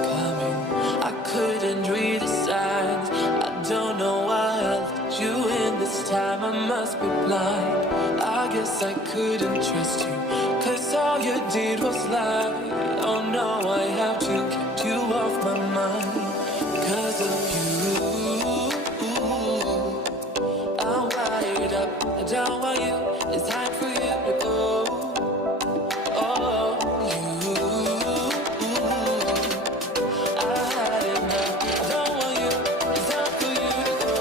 it coming. I couldn't read the signs. I don't know why I let you in this time. I must be blind. I guess I couldn't trust you, 'cause all you did was lie. Oh no, I have to keep you off my mind. 'Cause of you, I'm wired up. I don't want you. It's time for you to go. Oh, you, I had enough. I don't want you. It's time for you to go.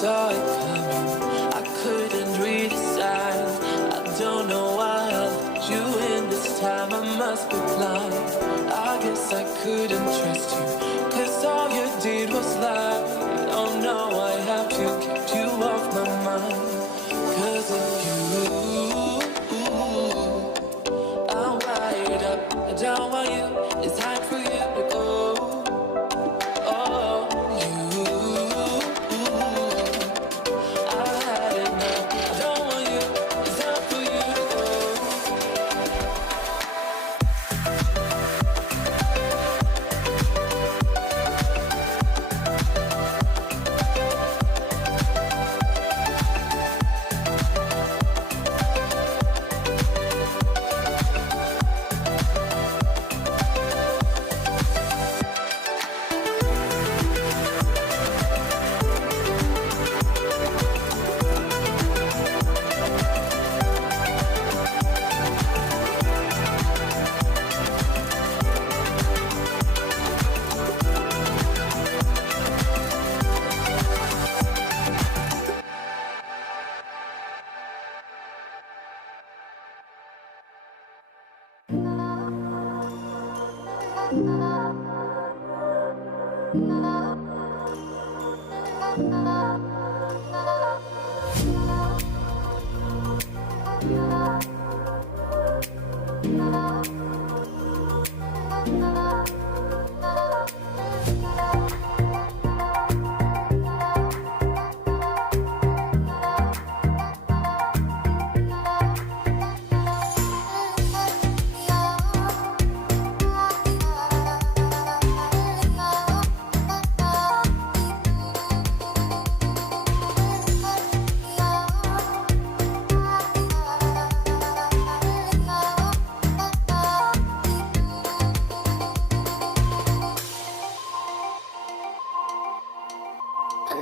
Saw it coming. I couldn't read the signs. I don't know why I let you in this time. I must be blind. I guess I couldn't trust you, 'cause all you did was lie. Oh no, I have to keep you off my mind. 'Cause of you, I'm wired up. I don't want you. It's time for you to go. Oh, you, I had enough. I don't want you. It's time for you to go.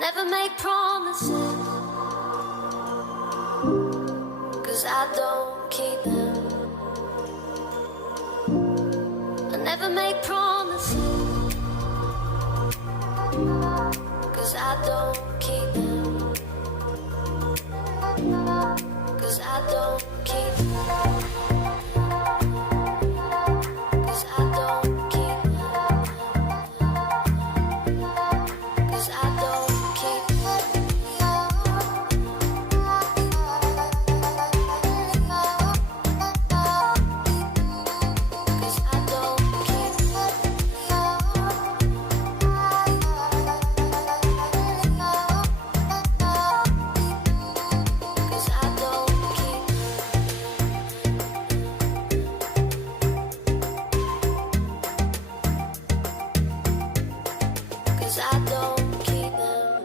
Never make promises, 'cause I don't keep them. I never make promises, 'cause I don't keep them. 'Cause I don't keep them. 'Cause I don't keep them. 'Cause I don't keep them. 'Cause I don't keep them. 'Cause I don't keep Cause I don't keep them.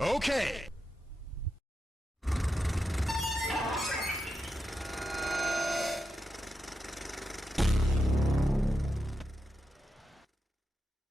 Okay.